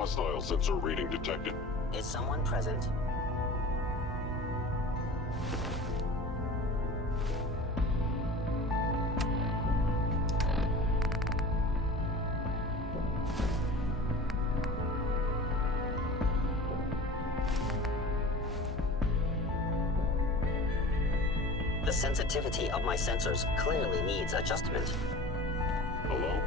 Hostile sensor reading detected. Is someone present? The sensitivity of my sensors clearly needs adjustment. Hello?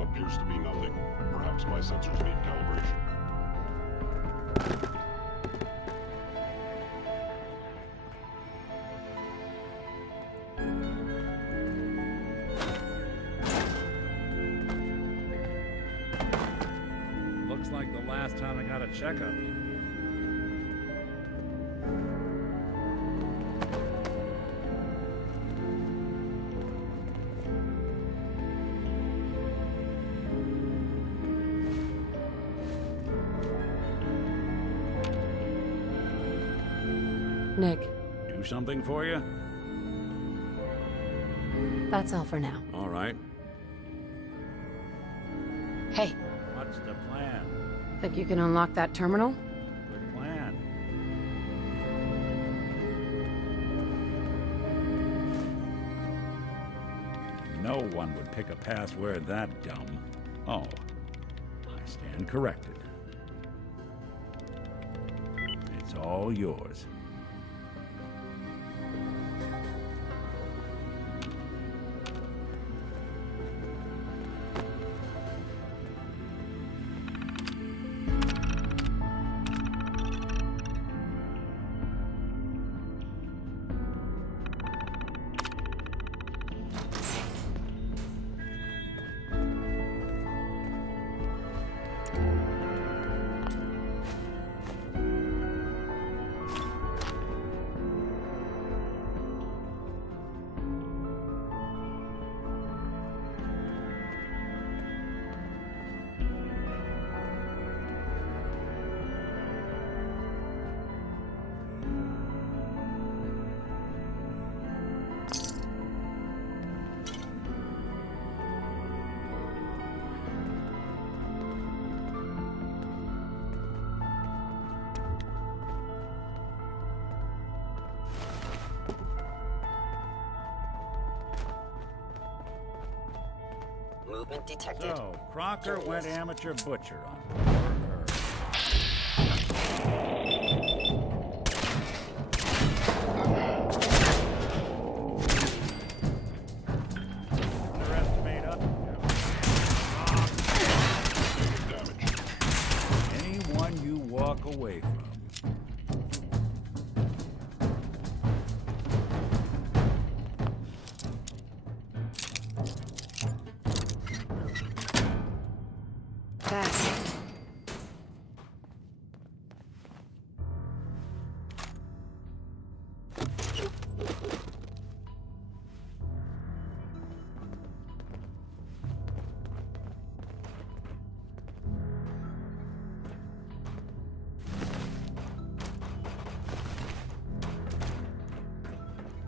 Appears to be nothing. Perhaps my sensors need calibration. Looks like the last time I got a checkup. Nick, Do something for you? that's all for now. All right. Hey, What's the plan? think you can unlock that terminal? Good plan. No one would pick a password that dumb. Oh, I stand corrected. It's all yours. Movement detected. So, Crocker went amateur butcher on her. Underestimate us. Damage. Anyone you walk away from. That's...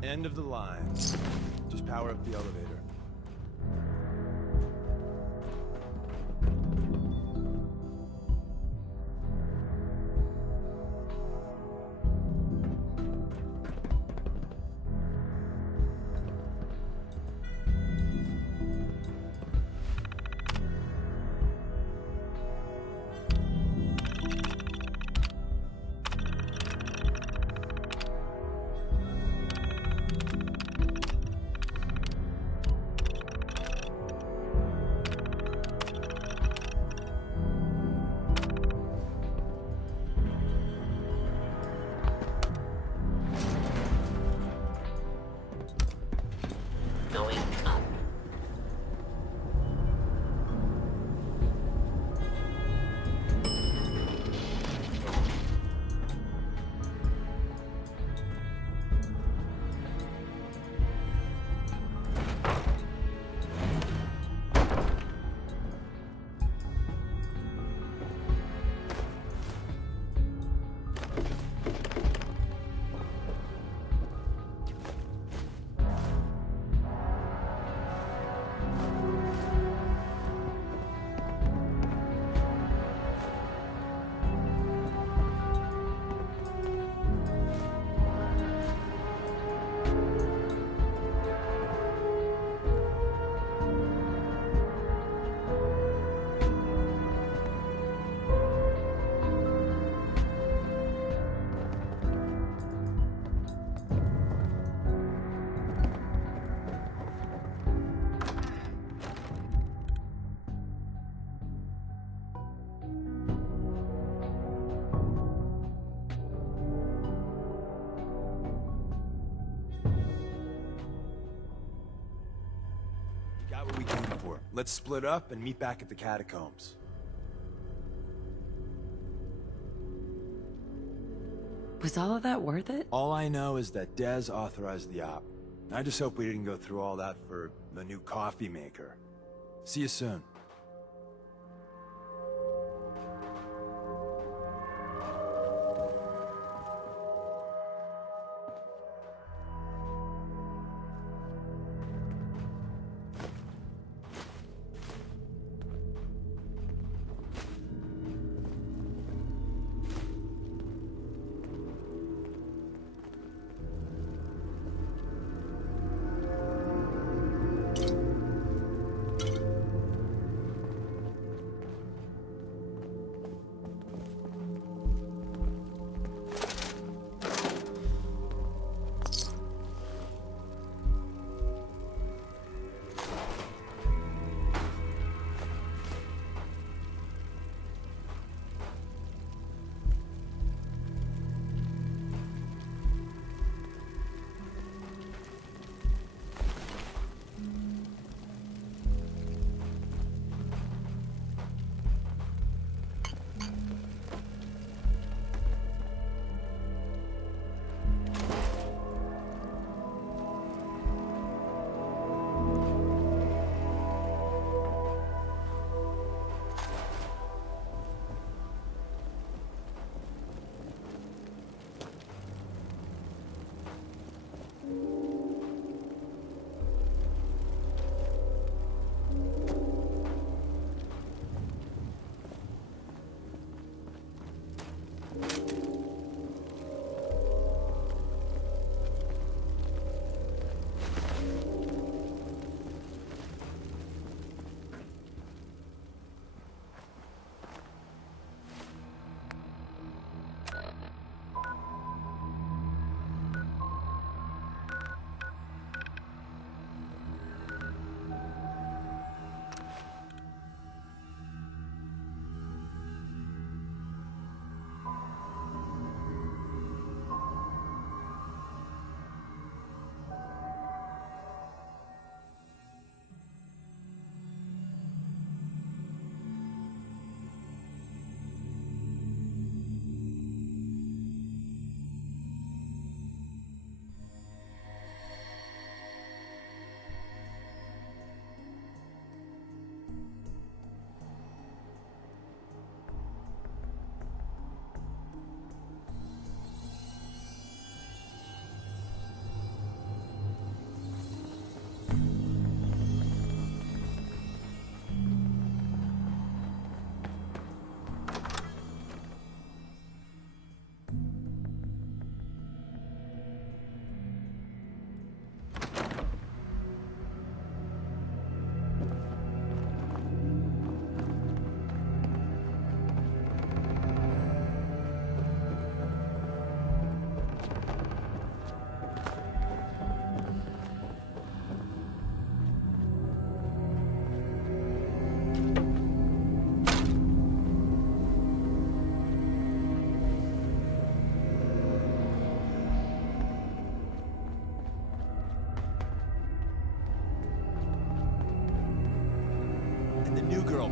End of the line. Just power up the elevator. Let's split up and meet back at the catacombs. Was all of that worth it? All I know is that Des authorized the op. I just hope we didn't go through all that for the new coffee maker. See you soon.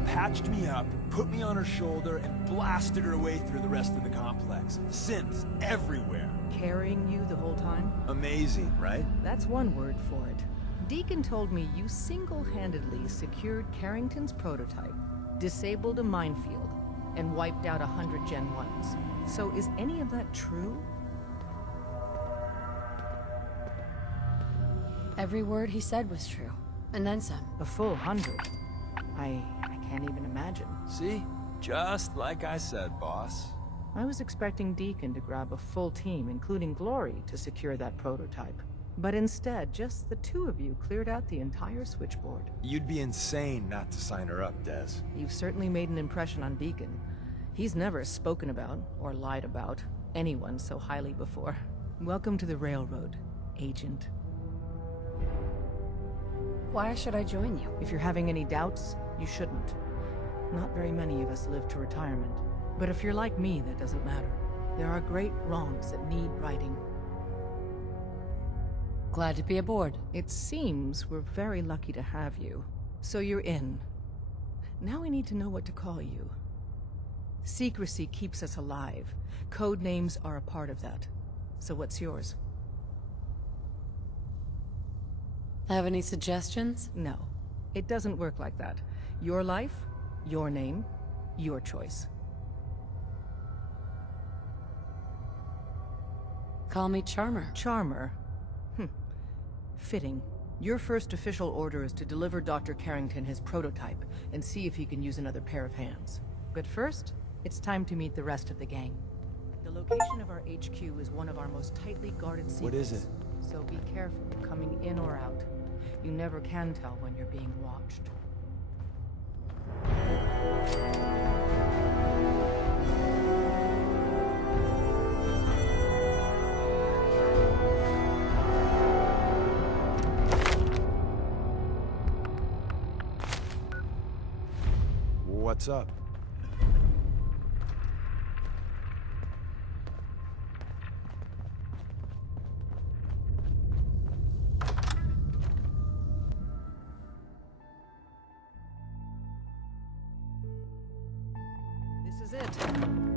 Patched me up, put me on her shoulder, and blasted her way through the rest of the complex. Synths everywhere. Carrying you the whole time? Amazing, right? That's one word for it. Deacon told me you single-handedly secured Carrington's prototype, disabled a minefield, and wiped out 100 Gen 1s. So is any of that true? Every word he said was true. And then some. A full 100. I can't even imagine. See? Just like I said, boss. I was expecting Deacon to grab a full team, including Glory, to secure that prototype. But instead, just the two of you cleared out the entire switchboard. You'd be insane not to sign her up, Des. You've certainly made an impression on Deacon. He's never spoken about, or lied about, anyone so highly before. Welcome to the Railroad, Agent. Why should I join you? If you're having any doubts, you shouldn't. Not very many of us live to retirement. But if you're like me, that doesn't matter. There are great wrongs that need righting. Glad to be aboard. It seems we're very lucky to have you. So you're in. Now we need to know what to call you. Secrecy keeps us alive. Code names are a part of that. So what's yours? Have any suggestions? No. It doesn't work like that. Your life, your name, your choice. Call me Charmer. Charmer? Fitting. Your first official order is to deliver Dr. Carrington his prototype and see if he can use another pair of hands. But first, it's time to meet the rest of the gang. The location of our HQ is one of our most tightly guarded secrets. What is it? So be careful coming in or out. You never can tell when you're being watched. What's up? This is it.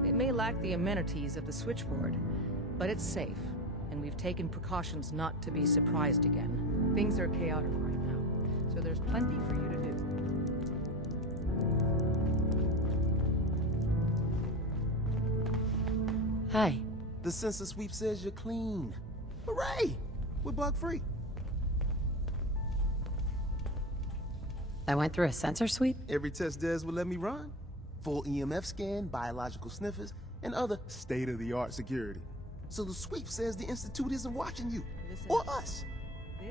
It may lack the amenities of the switchboard, but it's safe, and we've taken precautions not to be surprised again. Things are chaotic right now, so there's plenty for you to do. Hi. The census sweep says you're clean. Hooray! We're bug-free. I went through a sensor sweep? Every test Des would let me run. Full EMF scan, biological sniffers, and other state-of-the-art security. So the sweep says the Institute isn't watching you. Listen, Or us.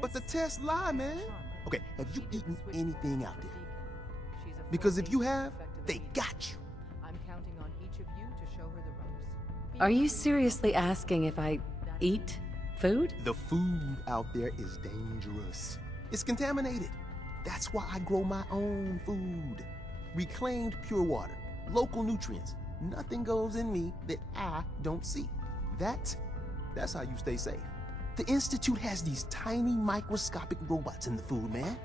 But the this tests lie, man. Charmer. Okay, have you She did the eaten switch anything out to there? Deacon. She's a Because full if you agent have, effective they agent. got you. I'm counting on each of you to show her the ropes. Be Are you careful. seriously asking if I eat food? The food out there is dangerous. It's contaminated. That's why I grow my own food. Reclaimed pure water, local nutrients. Nothing goes in me that I don't see. That's how you stay safe. The Institute has these tiny microscopic robots in the food, man.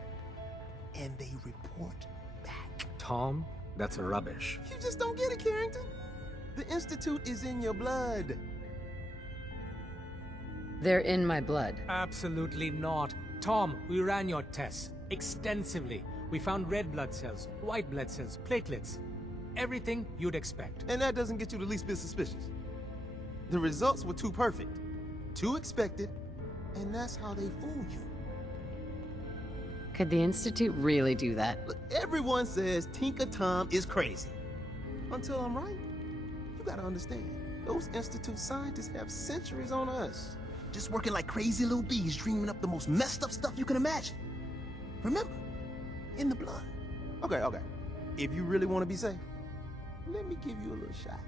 And they report back. Tom, that's rubbish. You just don't get it, Carrington. The Institute is in your blood. They're in my blood. Absolutely not. Tom, we ran your tests extensively. We found red blood cells, white blood cells, platelets. Everything you'd expect. And that doesn't get you the least bit suspicious. The results were too perfect, too expected, and that's how they fool you. Could the Institute really do that? Look, everyone says Tinker Tom is crazy. Until I'm right. You gotta understand, those Institute scientists have centuries on us. Just working like crazy little bees, dreaming up the most messed up stuff you can imagine. Remember, in the blood. Okay. If you really want to be safe, let me give you a little shot.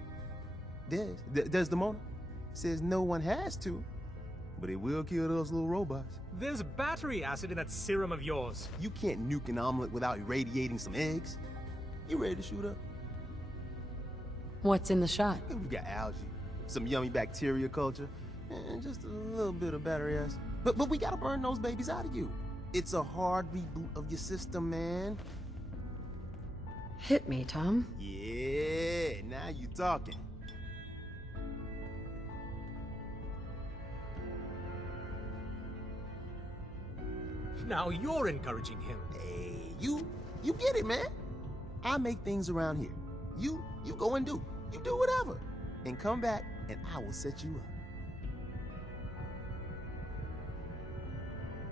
Desdemona says no one has to, but it will kill those little robots. There's battery acid in that serum of yours. You can't nuke an omelet without irradiating some eggs. You ready to shoot up? What's in the shot? We got algae, some yummy bacteria culture, and just a little bit of battery acid. But we gotta burn those babies out of you. It's a hard reboot of your system, man. Hit me, Tom. Yeah, now you talking. Now you're encouraging him. Hey, you get it, man. I make things around here. You go and do. You do whatever. And come back, and I will set you up.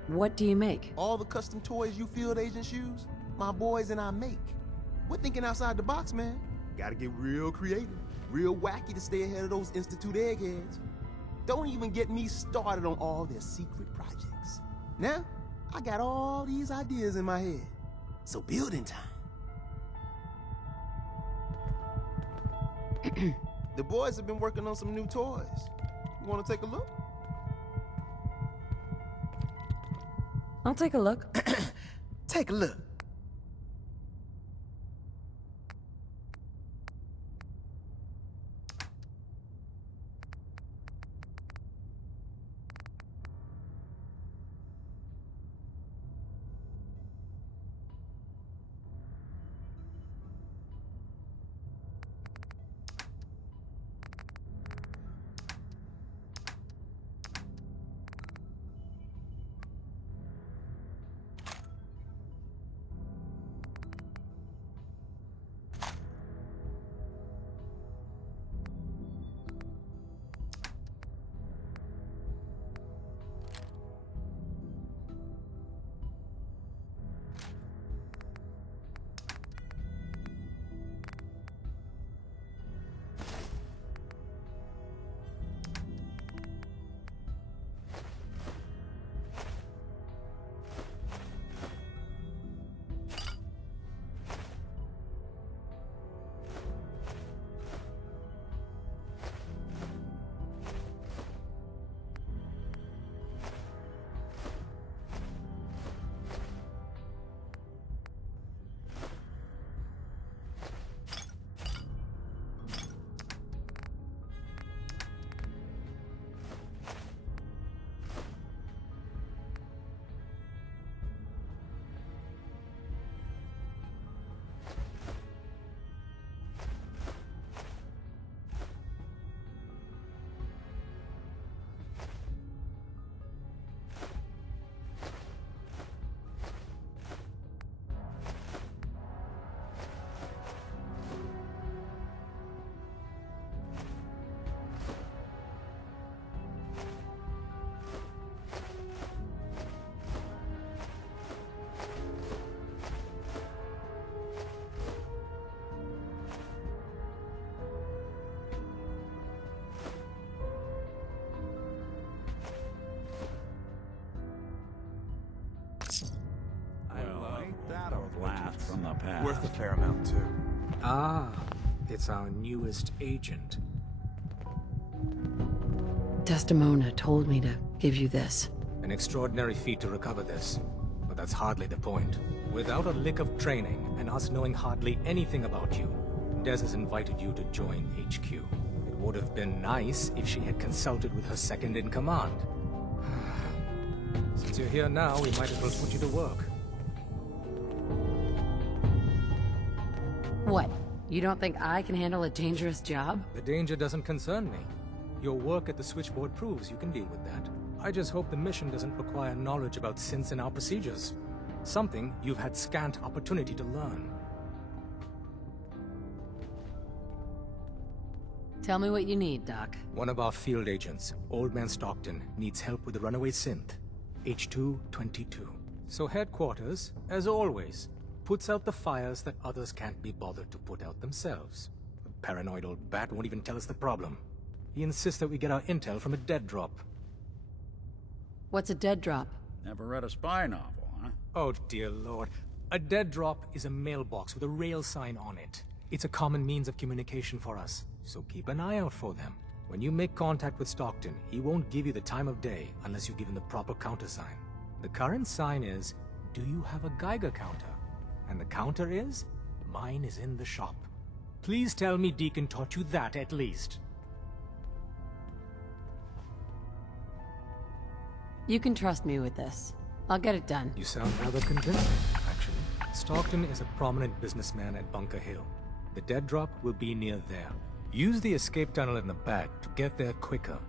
What do you make? All the custom toys you field agents use, my boys and I make. We're thinking outside the box, man. Gotta get real creative, real wacky to stay ahead of those Institute eggheads. Don't even get me started on all their secret projects. Now, I got all these ideas in my head. So building time. The boys have been working on some new toys. You wanna take a look? I'll take a look. Take a look. V.A.T.S. from the past. Worth a fair amount, too. Ah, it's our newest agent. Desdemona told me to give you this. An extraordinary feat to recover this. But that's hardly the point. Without a lick of training, and us knowing hardly anything about you, Des has invited you to join HQ. It would have been nice if she had consulted with her second-in-command. Since you're here now, we might as well put you to work. What? You don't think I can handle a dangerous job? The danger doesn't concern me. Your work at the switchboard proves you can deal with that. I just hope the mission doesn't require knowledge about synths and our procedures. Something you've had scant opportunity to learn. Tell me what you need, Doc. One of our field agents, Old Man Stockton, needs help with the runaway synth. H222. So headquarters, as always, puts out the fires that others can't be bothered to put out themselves. The paranoid old bat won't even tell us the problem. He insists that we get our intel from a dead drop. What's a dead drop? Never read a spy novel, huh? Oh dear lord. A dead drop is a mailbox with a rail sign on it. It's a common means of communication for us, so keep an eye out for them. When you make contact with Stockton, he won't give you the time of day unless you give him the proper countersign. The current sign is, do you have a Geiger counter? And the counter is, mine is in the shop. Please tell me Deacon taught you that at least. You can trust me with this. I'll get it done. You sound rather convincing, actually. Stockton is a prominent businessman at Bunker Hill. The dead drop will be near there. Use the escape tunnel in the back to get there quicker.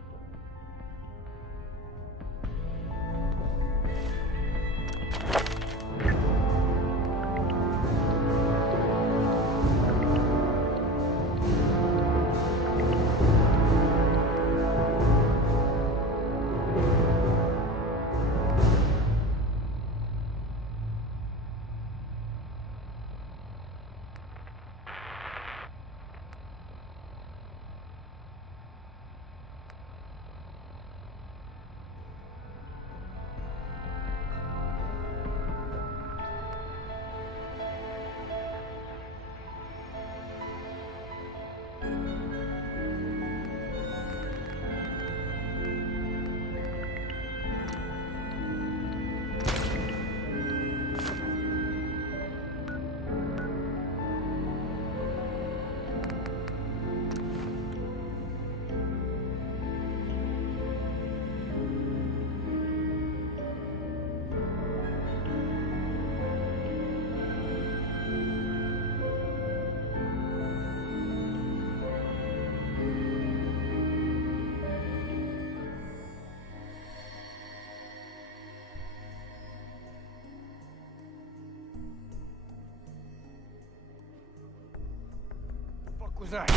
What was that?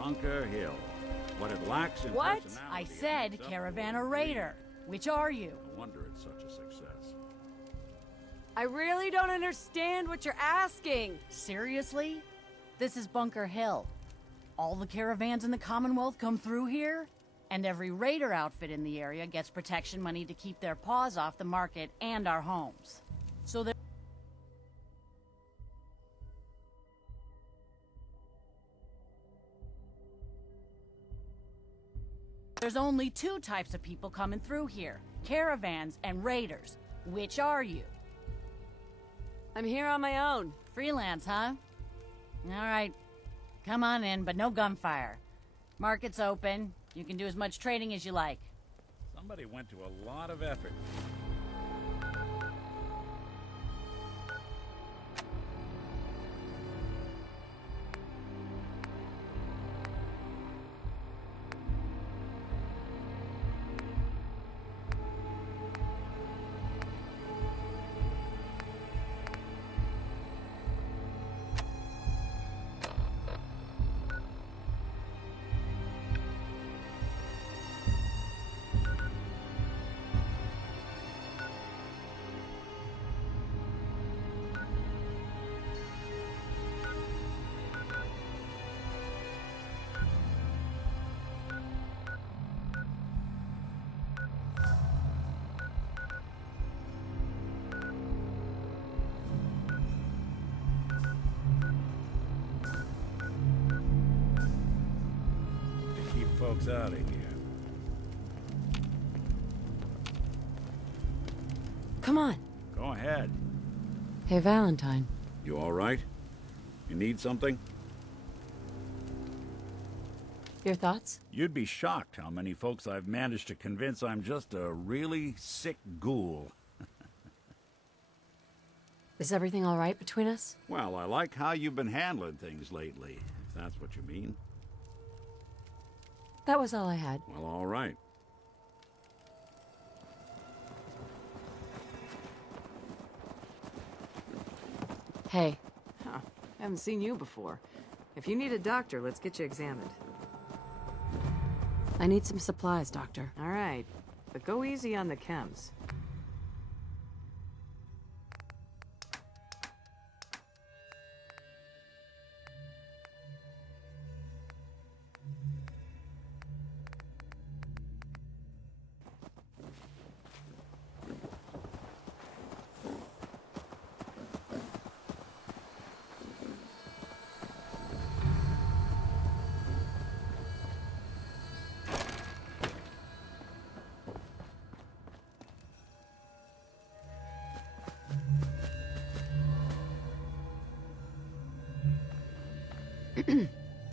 Bunker Hill. What it lacks in What? personality I and said depth caravan of or raider. Which are you? No wonder it's such a success. I really don't understand what you're asking. Seriously? This is Bunker Hill. All the caravans in the Commonwealth come through here, and every raider outfit in the area gets protection money to keep their paws off the market and our homes. So there's only two types of people coming through here, caravans and raiders. Which are you? I'm here on my own. Freelance, huh? All right. Come on in, but no gunfire. Market's open. You can do as much trading as you like. Somebody went to a lot of effort. Folks out of here. Come on. Go ahead. Hey, Valentine. You all right? You need something? Your thoughts? You'd be shocked how many folks I've managed to convince I'm just a really sick ghoul. Is everything all right between us? Well, I like how you've been handling things lately, if that's what you mean. That was all I had. Well, all right. Hey, Huh. Haven't seen you before. If you need a doctor, let's get you examined. I need some supplies, Doctor. All right, but go easy on the chems.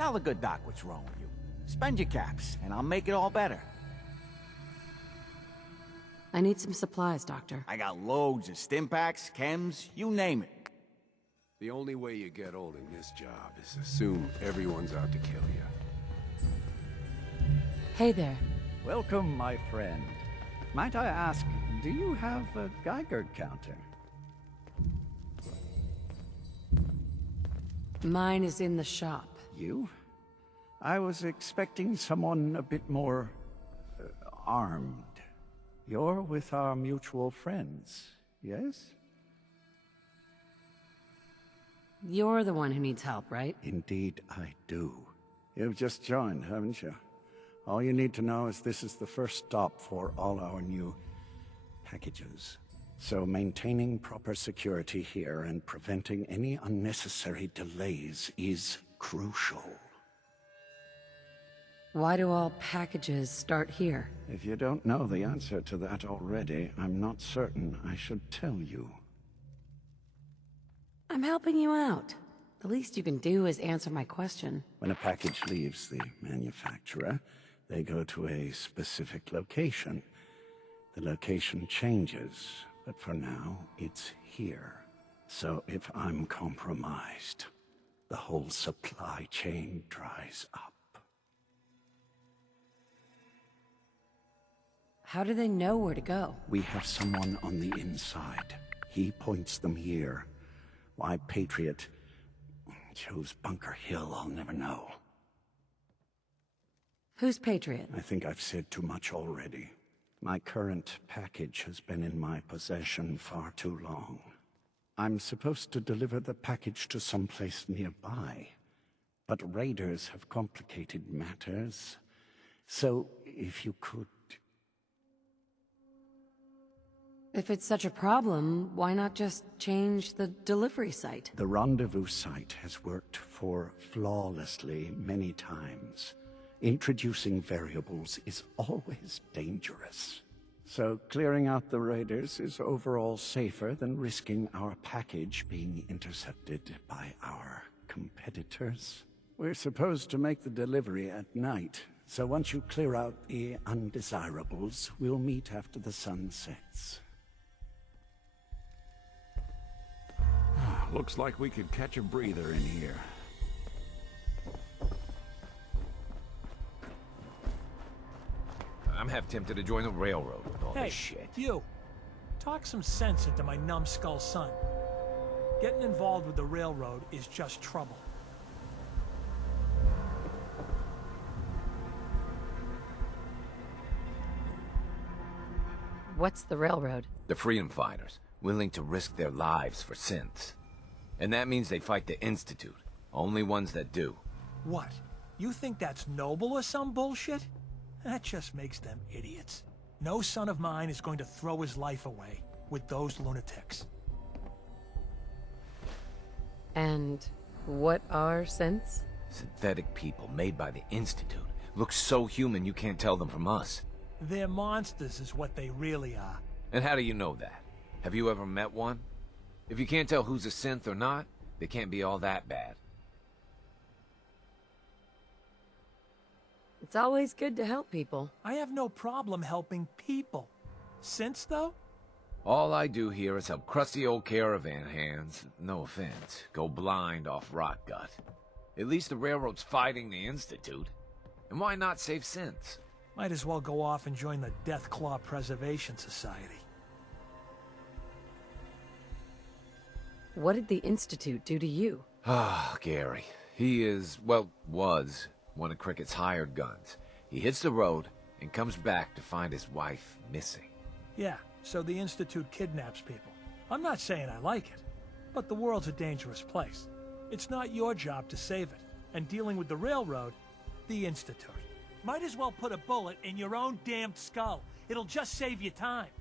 Tell the good doc what's wrong with you. Spend your caps, and I'll make it all better. I need some supplies, Doctor. I got loads of stim packs, chems, you name it. The only way you get old in this job is assume everyone's out to kill you. Hey there. Welcome, my friend. Might I ask, do you have a Geiger counter? Mine is in the shop. You? I was expecting someone a bit more armed. You're with our mutual friends, yes? You're the one who needs help, right? Indeed I do. You've just joined, haven't you? All you need to know is this is the first stop for all our new packages. So maintaining proper security here and preventing any unnecessary delays is crucial. Why do all packages start here? If you don't know the answer to that already, I'm not certain I should tell you. I'm helping you out. The least you can do is answer my question. When a package leaves the manufacturer, they go to a specific location. The location changes, but for now, it's here. So if I'm compromised, the whole supply chain dries up. How do they know where to go? We have someone on the inside. He points them here. Why Patriot chose Bunker Hill, I'll never know. Who's Patriot? I think I've said too much already. My current package has been in my possession far too long. I'm supposed to deliver the package to someplace nearby, but raiders have complicated matters. So, if you could... If it's such a problem, why not just change the delivery site? The rendezvous site has worked flawlessly many times. Introducing variables is always dangerous. So clearing out the raiders is overall safer than risking our package being intercepted by our competitors. We're supposed to make the delivery at night, so once you clear out the undesirables, we'll meet after the sun sets. Looks like we could catch a breather in here. I'm half tempted to join the railroad with all this shit. You! Talk some sense into my numbskull son. Getting involved with the railroad is just trouble. What's the railroad? The freedom fighters, willing to risk their lives for synths. And that means they fight the Institute. Only ones that do. What? You think that's noble or some bullshit? That just makes them idiots. No son of mine is going to throw his life away with those lunatics. And what are synths? Synthetic people made by the Institute. Look so human you can't tell them from us. They're monsters is what they really are. And how do you know that? Have you ever met one? If you can't tell who's a synth or not, they can't be all that bad. It's always good to help people. I have no problem helping people. Since, though? All I do here is help crusty old caravan hands, no offense, go blind off rot gut. At least the railroad's fighting the Institute. And why not save synths? Might as well go off and join the Death Claw Preservation Society. What did the Institute do to you? Ah, Gary. He is, well, was one of Cricket's hired guns. He hits the road and comes back to find his wife missing. Yeah, so the Institute kidnaps people. I'm not saying I like it, but the world's a dangerous place. It's not your job to save it. And dealing with the railroad, the Institute. Might as well put a bullet in your own damned skull. It'll just save you time.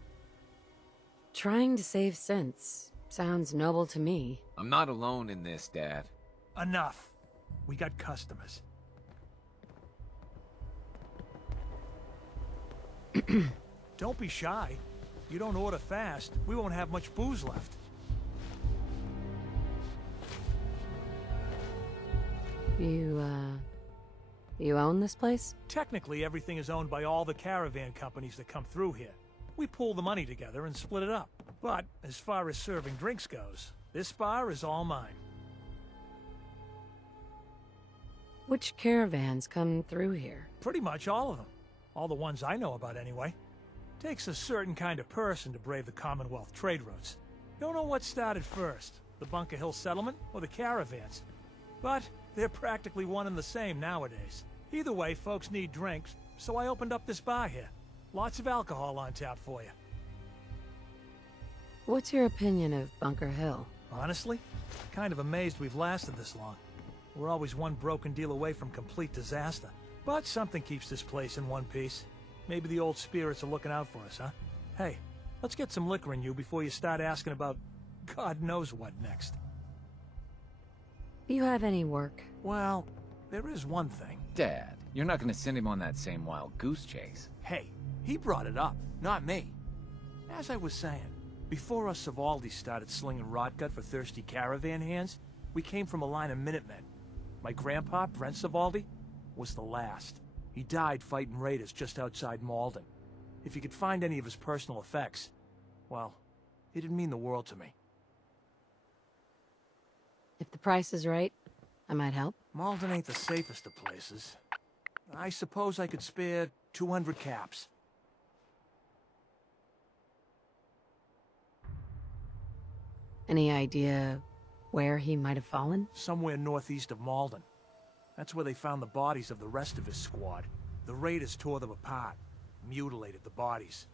Trying to save synths sounds noble to me. I'm not alone in this, Dad. Enough. We got customers. Don't be shy. You don't order fast, we won't have much booze left. You own this place? Technically, everything is owned by all the caravan companies that come through here. We pool the money together and split it up. But as far as serving drinks goes, this bar is all mine. Which caravans come through here? Pretty much all of them. All the ones I know about, anyway. Takes a certain kind of person to brave the Commonwealth trade routes. Don't know what started first, the Bunker Hill settlement or the caravans. But they're practically one and the same nowadays. Either way, folks need drinks, so I opened up this bar here. Lots of alcohol on tap for you. What's your opinion of Bunker Hill? Honestly, kind of amazed we've lasted this long. We're always one broken deal away from complete disaster. But something keeps this place in one piece. Maybe the old spirits are looking out for us, huh? Hey, let's get some liquor in you before you start asking about God knows what next. You have any work? Well, there is one thing. Dad, you're not gonna send him on that same wild goose chase. Hey, he brought it up, not me. As I was saying, before us Savaldis started slinging rotgut for thirsty caravan hands, we came from a line of Minutemen. My grandpa, Brent Savaldi, was the last. He died fighting raiders just outside Malden. If you could find any of his personal effects, well, it didn't mean the world to me. If the price is right, I might help. Malden ain't the safest of places. I suppose I could spare 200 caps. Any idea where he might have fallen? Somewhere northeast of Malden. That's where they found the bodies of the rest of his squad. The raiders tore them apart, mutilated the bodies.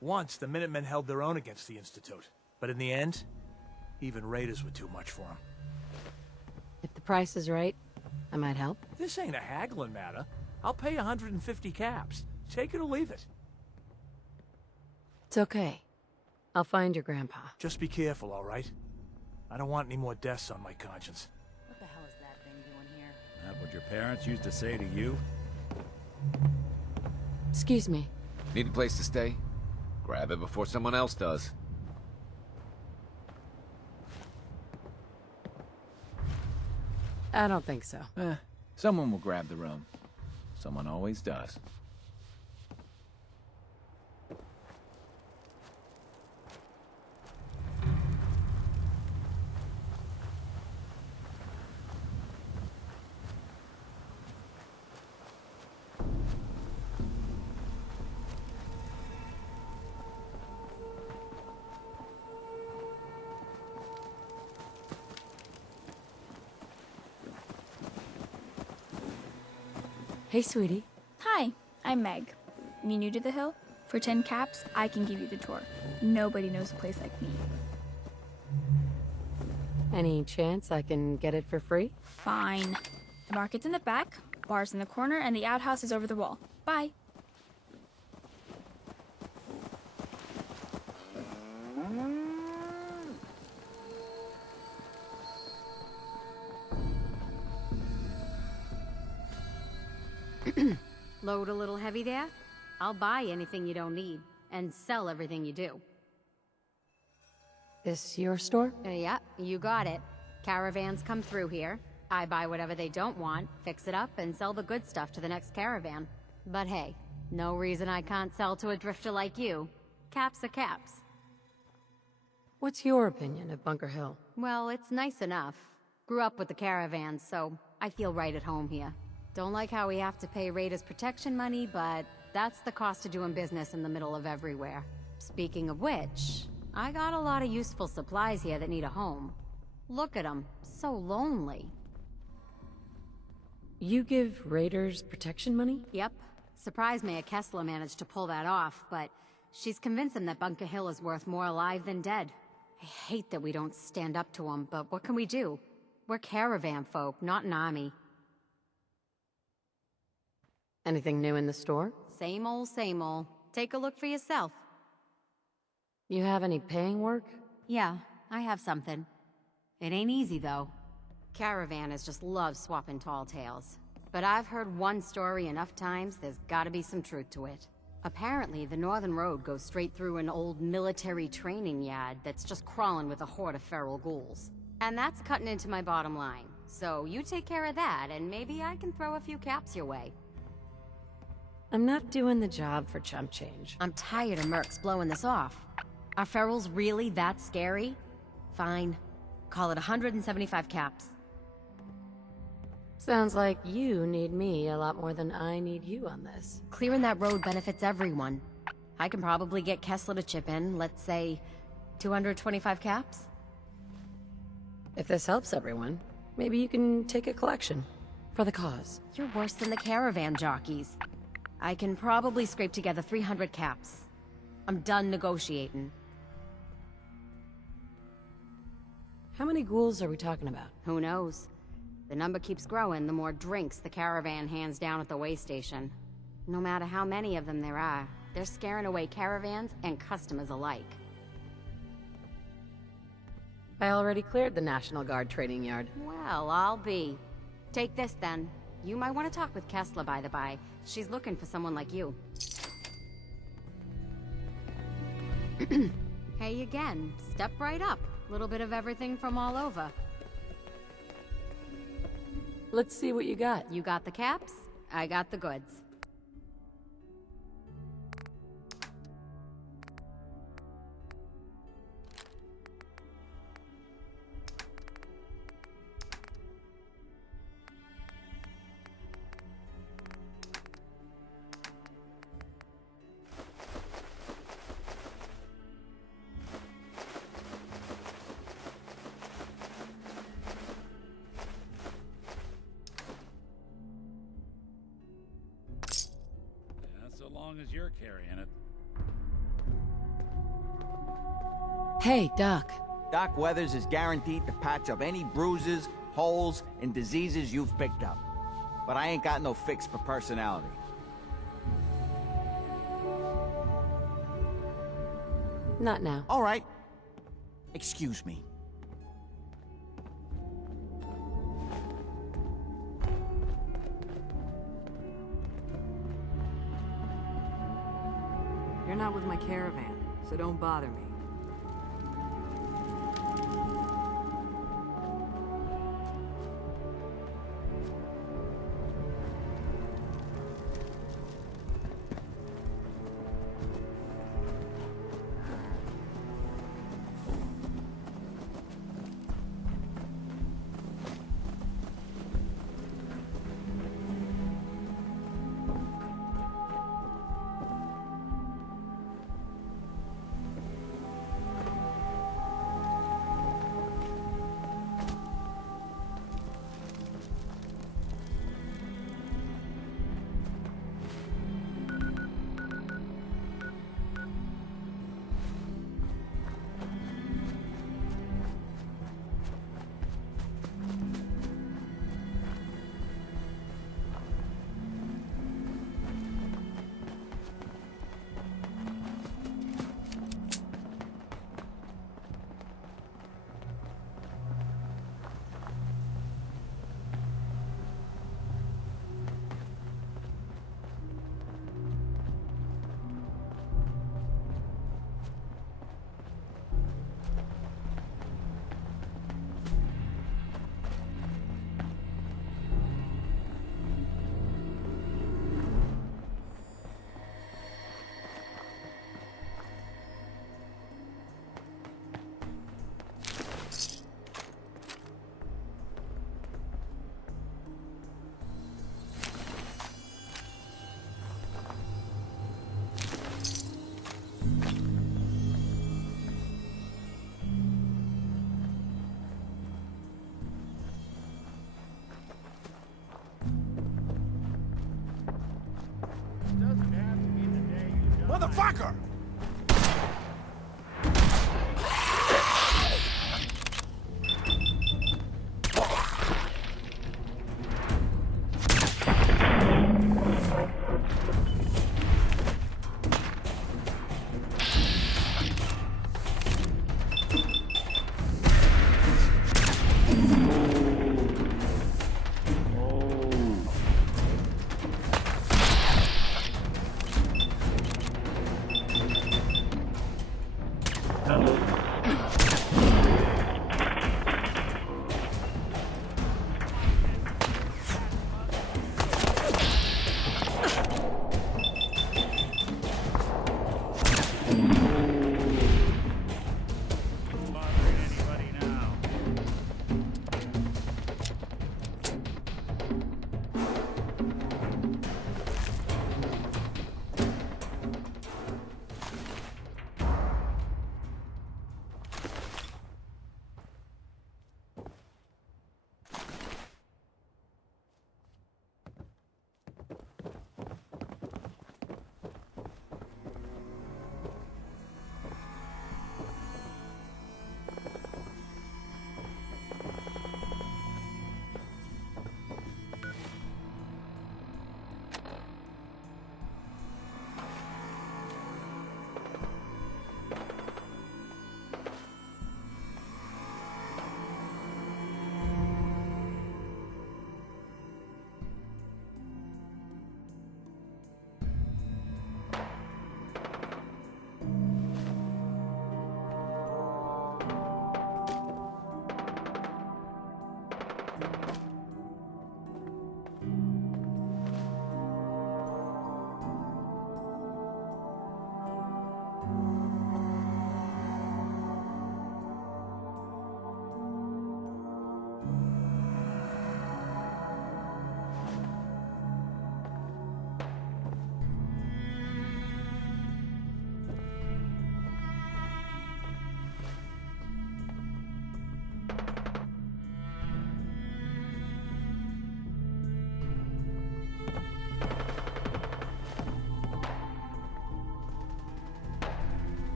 Once, the Minutemen held their own against the Institute. But in the end, even raiders were too much for them. If the price is right, I might help. This ain't a haggling matter. I'll pay 150 caps. Take it or leave it. It's okay. I'll find your grandpa. Just be careful, all right? I don't want any more deaths on my conscience. What the hell is that thing doing here? That what your parents used to say to you? Excuse me. Need a place to stay? Grab it before someone else does. I don't think so. Someone will grab the room. Someone always does. Hey, sweetie. Hi, I'm Meg. You new to the hill? For 10 caps, I can give you the tour. Nobody knows a place like me. Any chance I can get it for free? Fine. The market's in the back, bar's in the corner, and the outhouse is over the wall. Bye. Load a little heavy there? I'll buy anything you don't need, and sell everything you do. This your store? Yeah, you got it. Caravans come through here. I buy whatever they don't want, fix it up, and sell the good stuff to the next caravan. But hey, no reason I can't sell to a drifter like you. Caps are caps. What's your opinion of Bunker Hill? Well, it's nice enough. Grew up with the caravans, so I feel right at home here. Don't like how we have to pay raiders protection money, but that's the cost of doing business in the middle of everywhere. Speaking of which, I got a lot of useful supplies here that need a home. Look at them, so lonely. You give raiders protection money? Yep. Surprised Mayor Kessler managed to pull that off, but she's convinced him that Bunker Hill is worth more alive than dead. I hate that we don't stand up to him, but what can we do? We're caravan folk, not an army. Anything new in the store? Same old, same old. Take a look for yourself. You have any paying work? Yeah, I have something. It ain't easy, though. Caravanners just love swapping tall tales. But I've heard one story enough times, there's gotta be some truth to it. Apparently, the Northern Road goes straight through an old military training yard that's just crawling with a horde of feral ghouls. And that's cutting into my bottom line. So you take care of that, and maybe I can throw a few caps your way. I'm not doing the job for chump change. I'm tired of mercs blowing this off. Are ferals really that scary? Fine. Call it 175 caps. Sounds like you need me a lot more than I need you on this. Clearing that road benefits everyone. I can probably get Kessler to chip in, let's say, 225 caps? If this helps everyone, maybe you can take a collection. For the cause. You're worse than the caravan jockeys. I can probably scrape together 300 caps. I'm done negotiating. How many ghouls are we talking about? Who knows? The number keeps growing the more drinks the caravan hands down at the way station. No matter how many of them there are, they're scaring away caravans and customers alike. I already cleared the National Guard training yard. Well, I'll be. Take this then. You might want to talk with Kessler, by the by. She's looking for someone like you. Hey again. Step right up. Little bit of everything from all over. Let's see what you got. You got the caps, I got the goods. long as you're carrying it. Hey, Doc. Doc Weathers is guaranteed to patch up any bruises, holes, and diseases you've picked up. But I ain't got no fix for personality. Not now. All right. Excuse me. You're not with my caravan, so don't bother me. Motherfucker!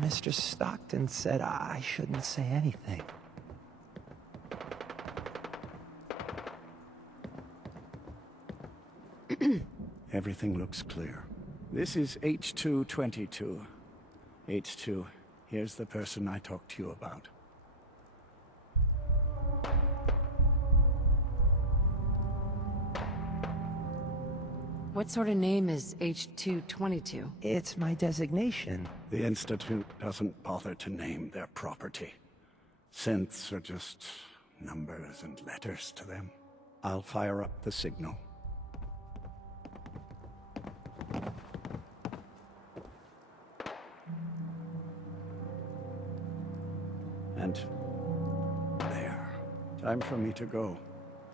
Mr. Stockton said I shouldn't say anything. Everything looks clear. This is H222. H2, here's the person I talked to you about. What sort of name is H222? It's my designation. The Institute doesn't bother to name their property. Synths are just numbers and letters to them. I'll fire up the signal. And there. Time for me to go.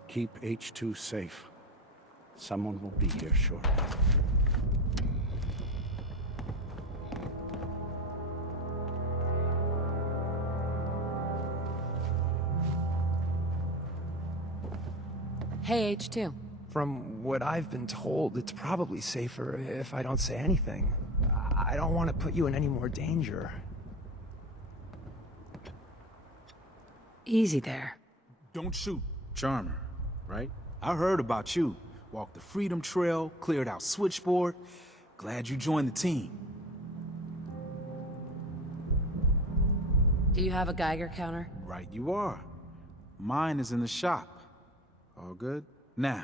Keep H2 safe. Someone will be here shortly. Hey, H2. From what I've been told, it's probably safer if I don't say anything. I don't want to put you in any more danger. Easy there. Don't shoot, Charmer, right? I heard about you. Walked the Freedom Trail, cleared out Switchboard. Glad you joined the team. Do you have a Geiger counter? Right you are. Mine is in the shop. All good? Now,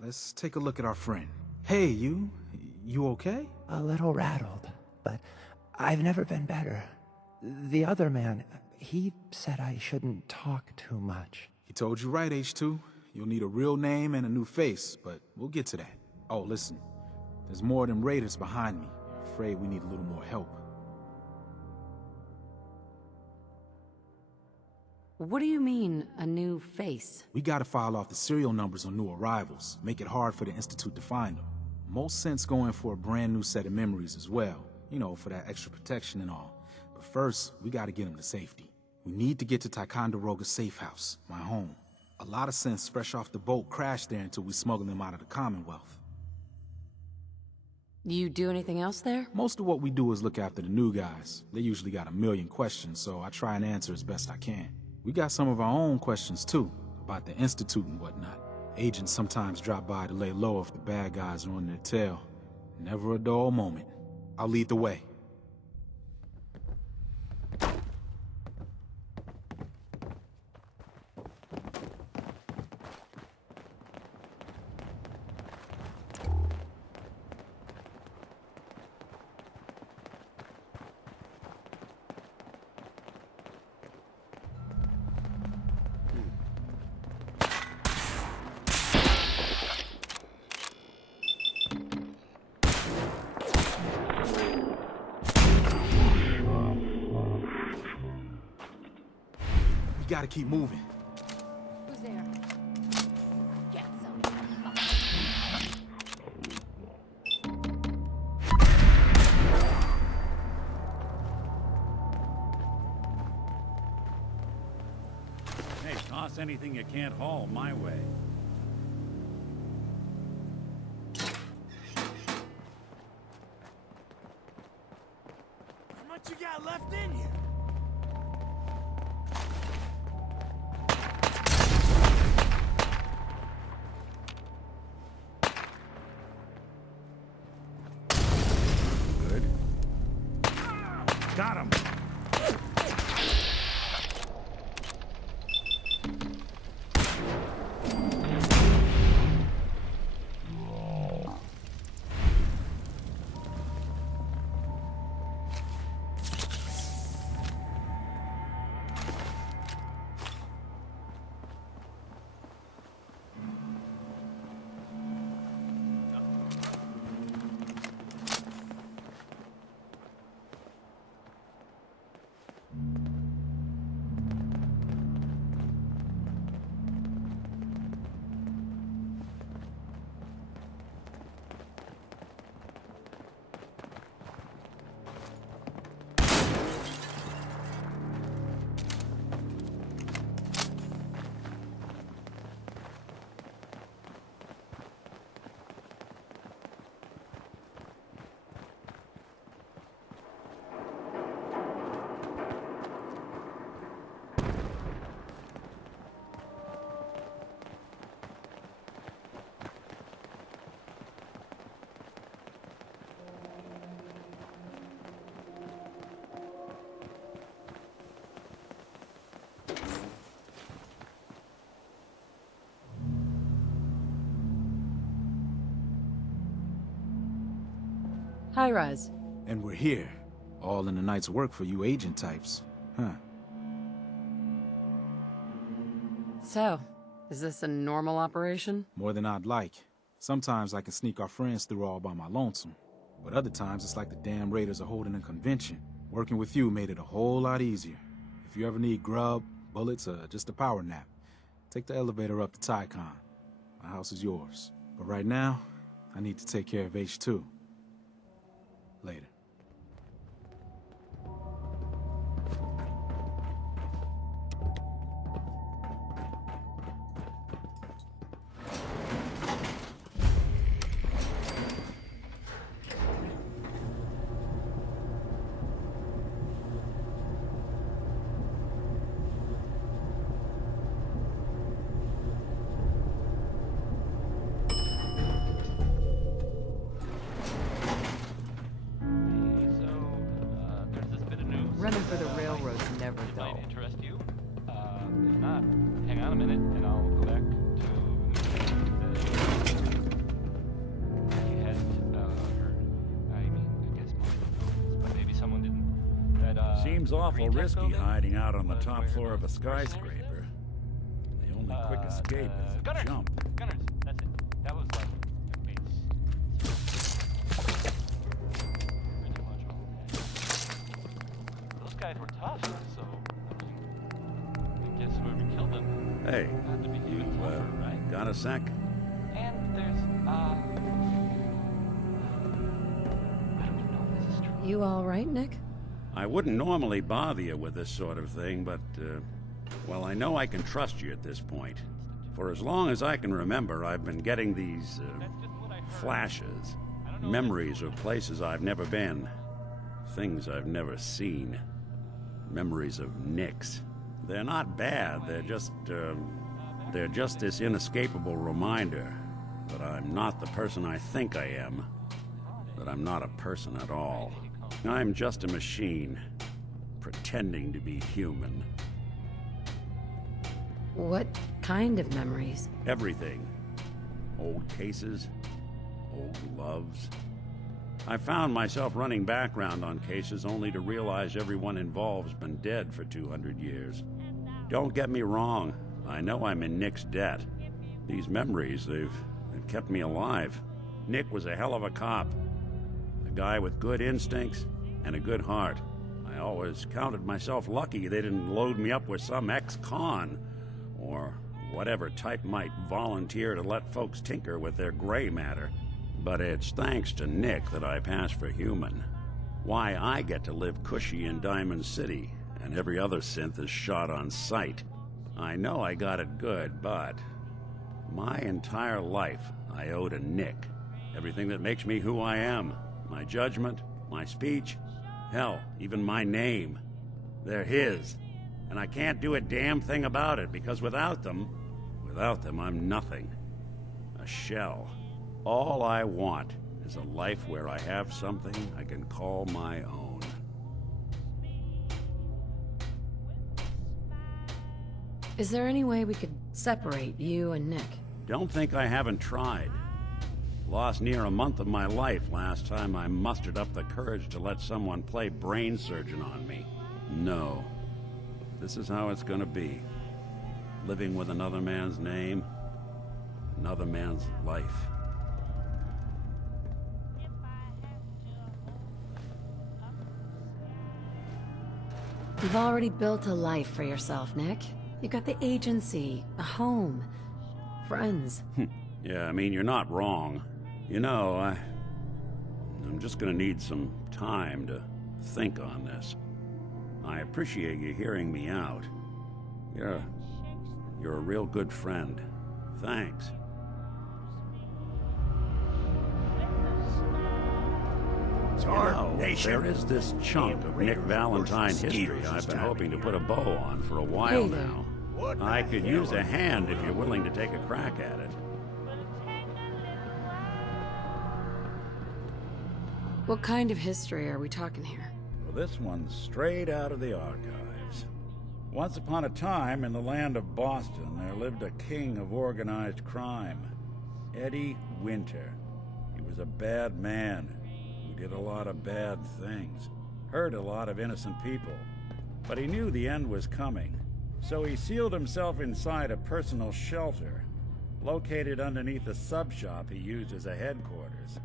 let's take a look at our friend. Hey, you okay? A little rattled, but I've never been better. The other man, he said I shouldn't talk too much. He told you right, H2. You'll need a real name and a new face, but we'll get to that. Oh, listen. There's more of them raiders behind me. Afraid we need a little more help. What do you mean, a new face? We gotta file off the serial numbers on new arrivals. Make it hard for the Institute to find them. Most sense going for a brand new set of memories as well. You know, for that extra protection and all. But first, we gotta get them to safety. We need to get to Ticonderoga's safe house, my home. A lot of sense fresh off the boat crashed there until we smuggled them out of the Commonwealth. You do anything else there? Most of what we do is look after the new guys. They usually got a million questions, so I try and answer as best I can. We got some of our own questions too, about the Institute and whatnot. Agents sometimes drop by to lay low if the bad guys are on their tail. Never a dull moment. I'll lead the way. Gotta keep moving. Who's there? Get some. Hey, toss anything you can't haul my way. How much you got left in you? Got him! Hi, Raz. And we're here. All in the night's work for you agent types. Huh. So, is this a normal operation? More than I'd like. Sometimes I can sneak our friends through all by my lonesome. But other times it's like the damn raiders are holding a convention. Working with you made it a whole lot easier. If you ever need grub, bullets, or just a power nap, take the elevator up to Tycon. My house is yours. But right now, I need to take care of H2. Later. Running for the railroad's never dull. Interest you? If not, hang on a minute, and I'll go back to you hadn't heard. I mean, I guess most of but maybe someone didn't. That Seems awful green tech risky building? hiding out on the top floor of a skyscraper. The only quick escape is a Gunners! jump. Gunners! That's it. That was like a base. Those guys were tough, so I guess whoever killed them Hey, had to be you, even tougher, right? got a sec? And there's I don't even know if this is true. You all right, Nick? I wouldn't normally bother you with this sort of thing, but, well, I know I can trust you at this point. For as long as I can remember, I've been getting these, flashes. Memories of places I've never been. Things I've never seen. Memories of Nicks. They're not bad, they're just this inescapable reminder that I'm not the person I think I am. That I'm not a person at all. I'm just a machine, pretending to be human. What kind of memories? Everything. Old cases, old loves. I found myself running background on cases only to realize everyone involved's been dead for 200 years. Don't get me wrong, I know I'm in Nick's debt. These memories, they've kept me alive. Nick was a hell of a cop. A guy with good instincts and a good heart. I always counted myself lucky they didn't load me up with some ex-con, or whatever type might volunteer to let folks tinker with their gray matter. But it's thanks to Nick that I pass for human. Why I get to live cushy in Diamond City, and every other synth is shot on sight. I know I got it good, but my entire life I owe to Nick. Everything that makes me who I am. My judgment, my speech, hell, even my name. They're his. And I can't do a damn thing about it, because without them, I'm nothing. A shell. All I want is a life where I have something I can call my own. Is there any way we could separate you and Nick? Don't think I haven't tried. Lost near a month of my life last time I mustered up the courage to let someone play brain surgeon on me. No. This is how it's gonna be. Living with another man's name, another man's life. You've already built a life for yourself, Nick. You got the agency, a home, friends. Yeah, I mean, you're not wrong. You know, I'm just gonna need some time to think on this. I appreciate you hearing me out. You're a real good friend. Thanks. You know, there is this chunk of Nick Valentine history I've been hoping to put a bow on for a while now. I could use a hand if you're willing to take a crack at it. What kind of history are we talking here? Well, this one's straight out of the archives. Once upon a time, in the land of Boston, there lived a king of organized crime, Eddie Winter. He was a bad man who did a lot of bad things, hurt a lot of innocent people. But he knew the end was coming, so he sealed himself inside a personal shelter, located underneath a sub-shop he used as a headquarters.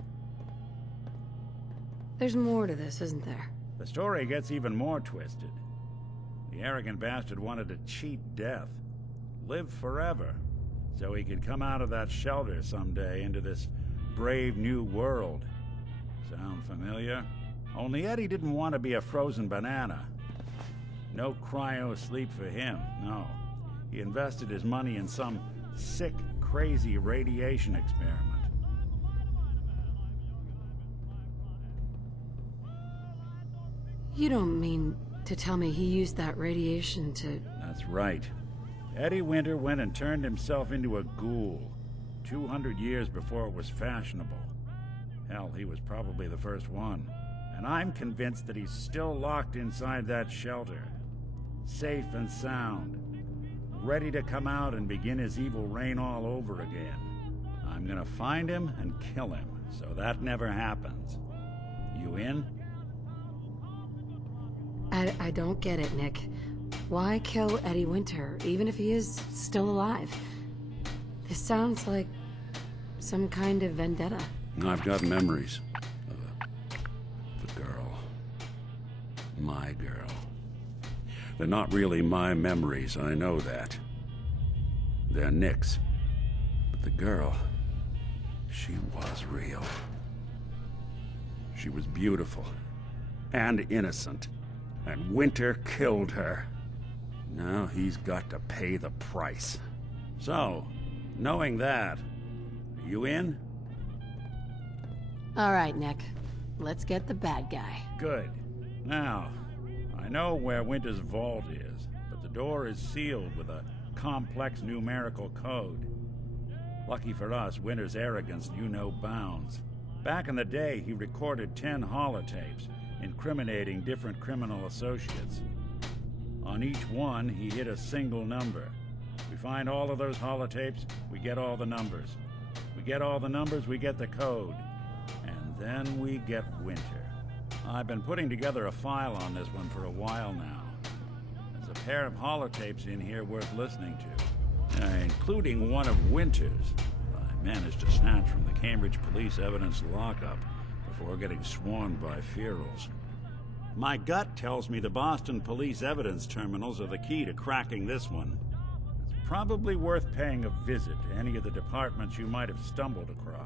There's more to this, isn't there? The story gets even more twisted. The arrogant bastard wanted to cheat death, live forever, so he could come out of that shelter someday into this brave new world. Sound familiar? Only Eddie didn't want to be a frozen banana. No cryo sleep for him, no. He invested his money in some sick, crazy radiation experiment. You don't mean to tell me he used that radiation to... That's right. Eddie Winter went and turned himself into a ghoul, 200 years before it was fashionable. Hell, he was probably the first one. And I'm convinced that he's still locked inside that shelter, safe and sound, ready to come out and begin his evil reign all over again. I'm gonna find him and kill him, so that never happens. You in? I don't get it, Nick. Why kill Eddie Winter, even if he is still alive? This sounds like some kind of vendetta. I've got memories of a girl. My girl. They're not really my memories, I know that. They're Nick's. But the girl, she was real. She was beautiful and innocent. And Winter killed her. Now he's got to pay the price. So, knowing that, are you in? All right, Nick. Let's get the bad guy. Good. Now, I know where Winter's vault is, but the door is sealed with a complex numerical code. Lucky for us, Winter's arrogance knew no bounds. Back in the day, he recorded 10 holotapes, incriminating different criminal associates. On each one, he hit a single number. We find all of those holotapes, we get all the numbers. We get all the numbers, we get the code. And then we get Winter. I've been putting together a file on this one for a while now. There's a pair of holotapes in here worth listening to, including one of Winter's that I managed to snatch from the Cambridge Police Evidence lockup before getting swarmed by ferals. My gut tells me the Boston Police Evidence Terminals are the key to cracking this one. It's probably worth paying a visit to any of the departments you might have stumbled across.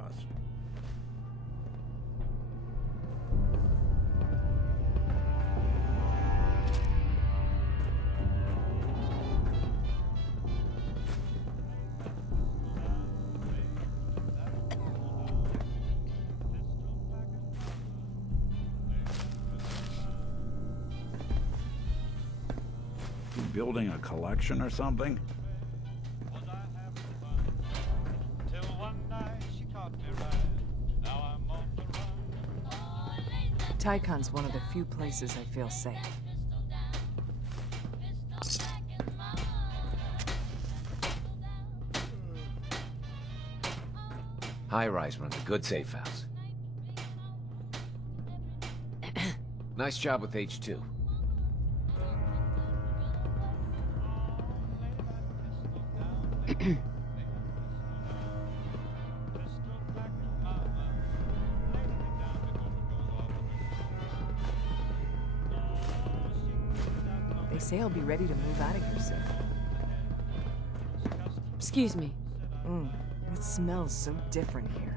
Building a collection or something? Tycon's one of the few places I feel safe. High-rise runs a good safe house. Nice job with H2. They say I'll be ready to move out of here soon. Excuse me. It smells so different here.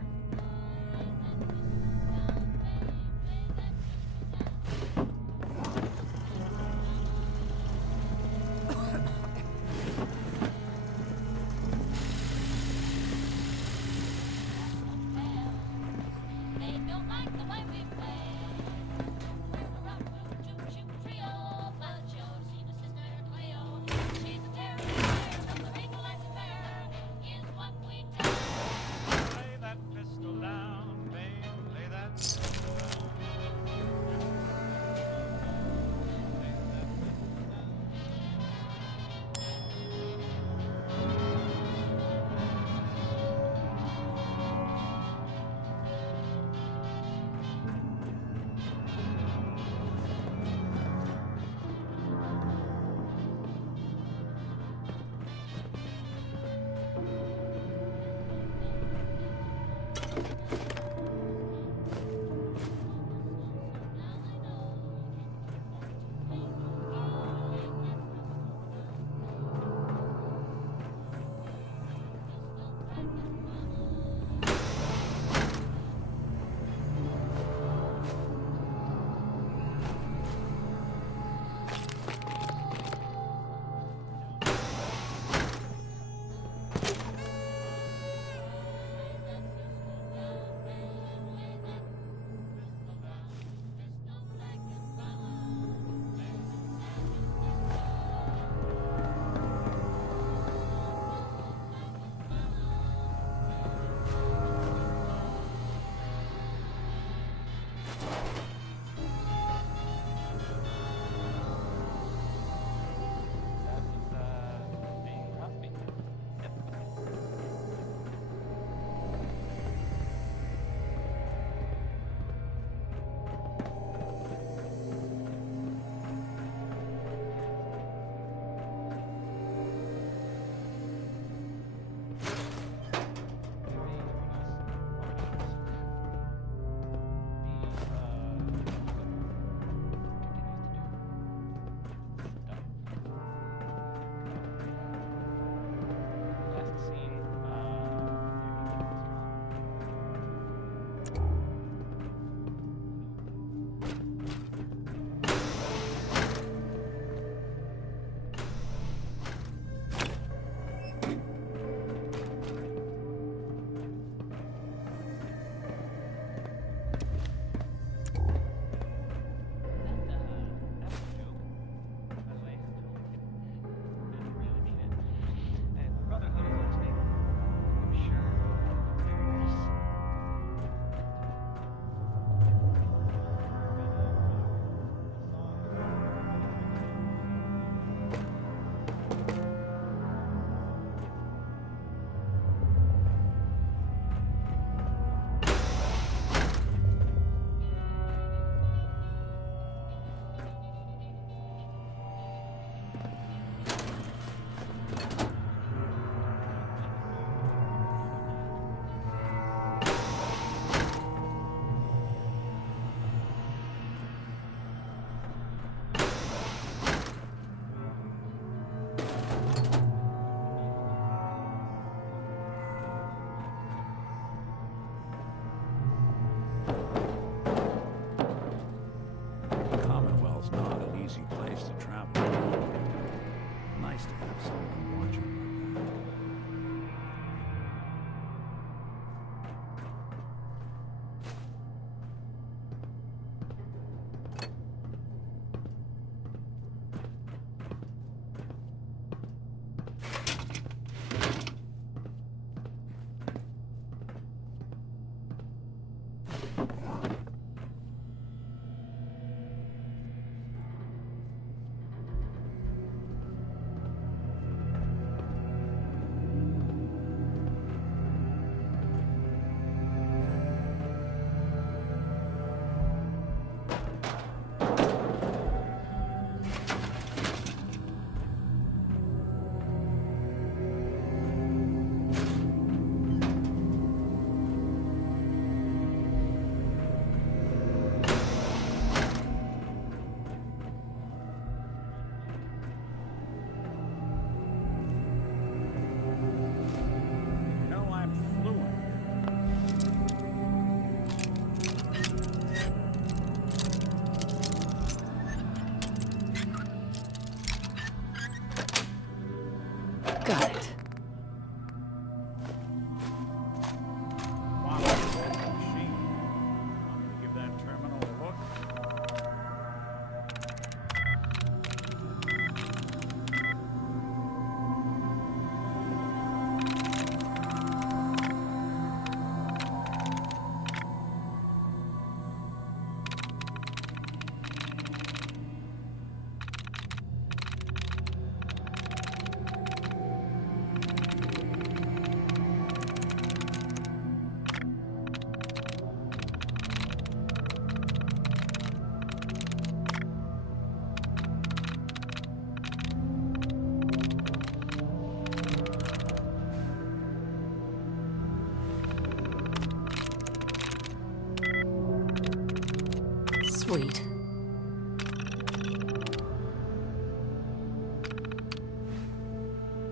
Sweet.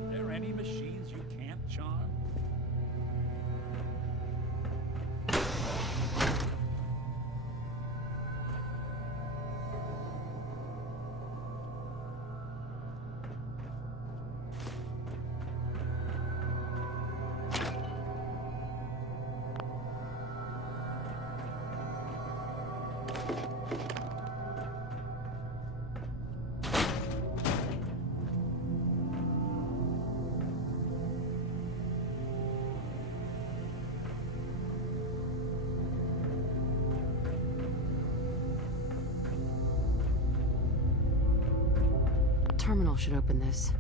Are there any machines you can't charm? Terminal should open this.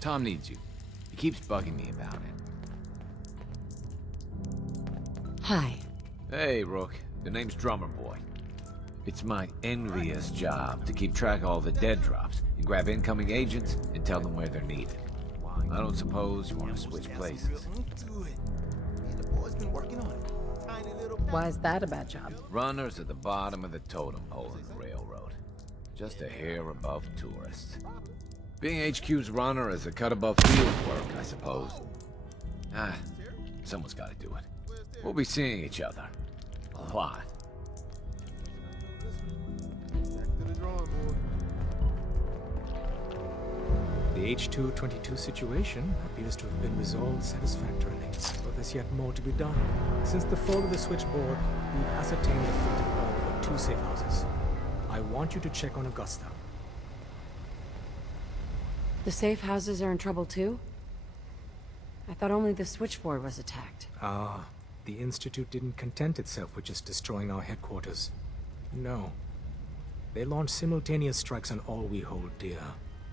Tom needs you. He keeps bugging me about it. Hi. Hey, Rook. The name's Drummer Boy. It's my envious job to keep track of all the dead drops and grab incoming agents and tell them where they're needed. I don't suppose you want to switch places. Why is that a bad job? Runners at the bottom of the totem pole in the railroad. Just a hair above tourists. Being HQ's runner is a cut above field work, I suppose. Someone's got to do it. We'll be seeing each other. A lot. The H-222 situation appears to have been resolved satisfactorily, but there's yet more to be done. Since the fall of the switchboard, we've ascertained the fate of all but 2 safe houses. I want you to check on Augusta. The safe houses are in trouble too? I thought only the switchboard was attacked. The Institute didn't content itself with just destroying our headquarters. No. They launched simultaneous strikes on all we hold dear.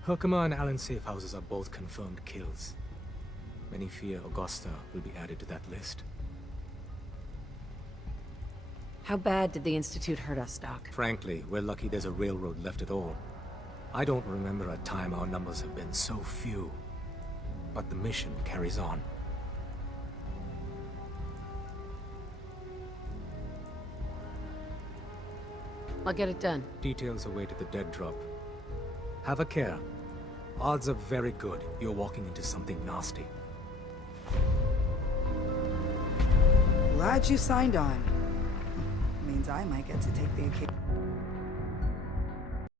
Herkimer and Allen's safe houses are both confirmed kills. Many fear Augusta will be added to that list. How bad did the Institute hurt us, Doc? Frankly, we're lucky there's a railroad left at all. I don't remember a time our numbers have been so few. But the mission carries on. I'll get it done. Details await at the dead drop. Have a care. Odds are very good you're walking into something nasty. Glad you signed on. Means I might get to take the occasion.